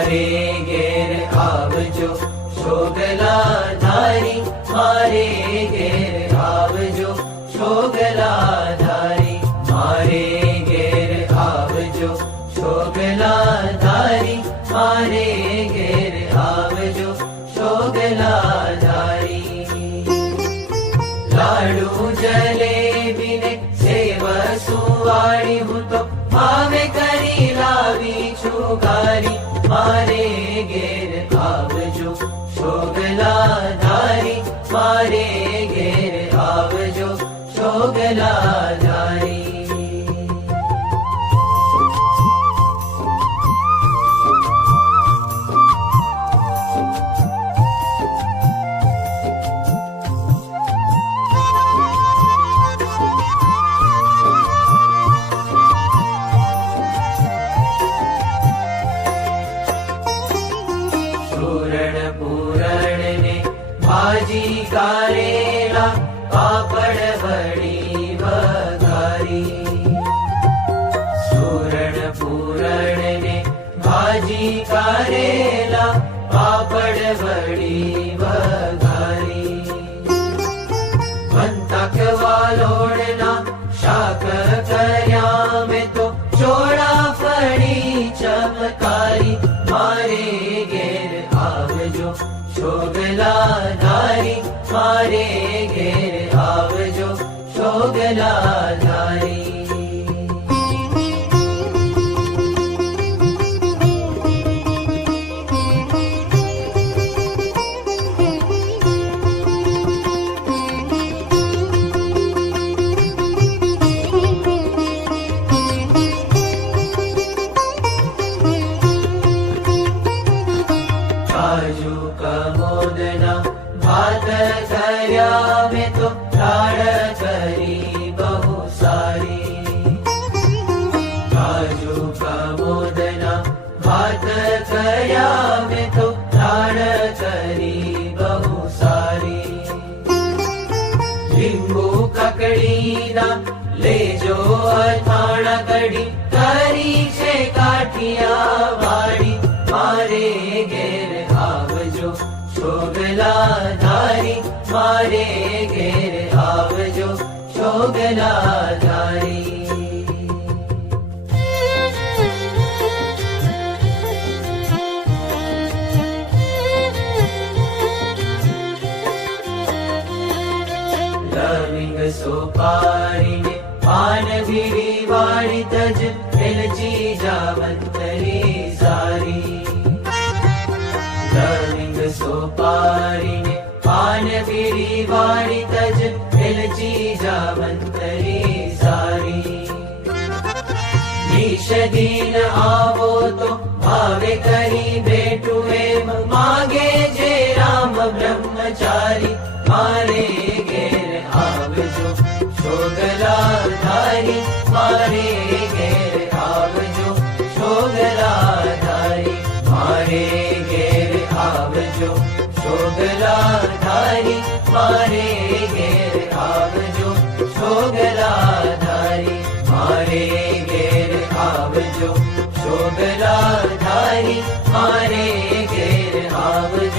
મારે ઘેર આવજો શોગલા ધારી, મારે ઘેર આવજો શોગલા ધારી, મારે ઘેર આવજો શોગલા ધારી, મારે ઘેર આવજો શોગલા ધારી. લાડુ જલેબી ને સેવ સુવાળી હું તો ભાવે કરી લાવી છું ગારી, મારે ઘેર આવજો શોગલા ધારી, મારે ઘેર આવજો શોગલા ધારી. પૂરણ ને ભાજી કારેલા પાપડ વડી વઘારી, સુરણ પૂરણ ને ભાજી કારેલા પાપડ વડી વઘારી. બંતક વાલોડના શાક કર્યા મેં તો ચોળાફળી ચમકારી, મારે ઘેર આવજો શોગલા ધારી, મારે ઘેર આવજો શોગલા ધારી. કાજુ કમોદના ભાત કર્યા મેં તો દાળ કરી બહુ સારી, કાજુ કમોદના ભાત કર્યા મેં તો દાળ કરી બહુ સારી. લીંબુ કકડીના લેજો અથાણા કઢી કરી છે કાઠિયા વાળી, મારે ઘેર આવજો શોગલા ધારી, મારે ઘેર આવજો શોગલા ધારી. લવિંગ સોપારીને પાન બીડી વાળી તજ એલચી જાવંતરી સારી, લવિંગ સોપારીને પાન બીડી વાળી તજ એલચી જાવંતરી સારી. નિષદીન આવો તો ભાવે કરી બેઠું એમ માગે જે રામ બ્રહ્મચારી, મારે ઘેર આવજો શોગલા ધારી, મારે ઘેર આવજો શોગલા ધારી, મારે ઘેર આવજો શોગલા ધારી, મારે ઘેર આવજો શોગલા ધારી, મારે ઘેર આવજો શોગલા ધારી, મારે ઘેર આવજો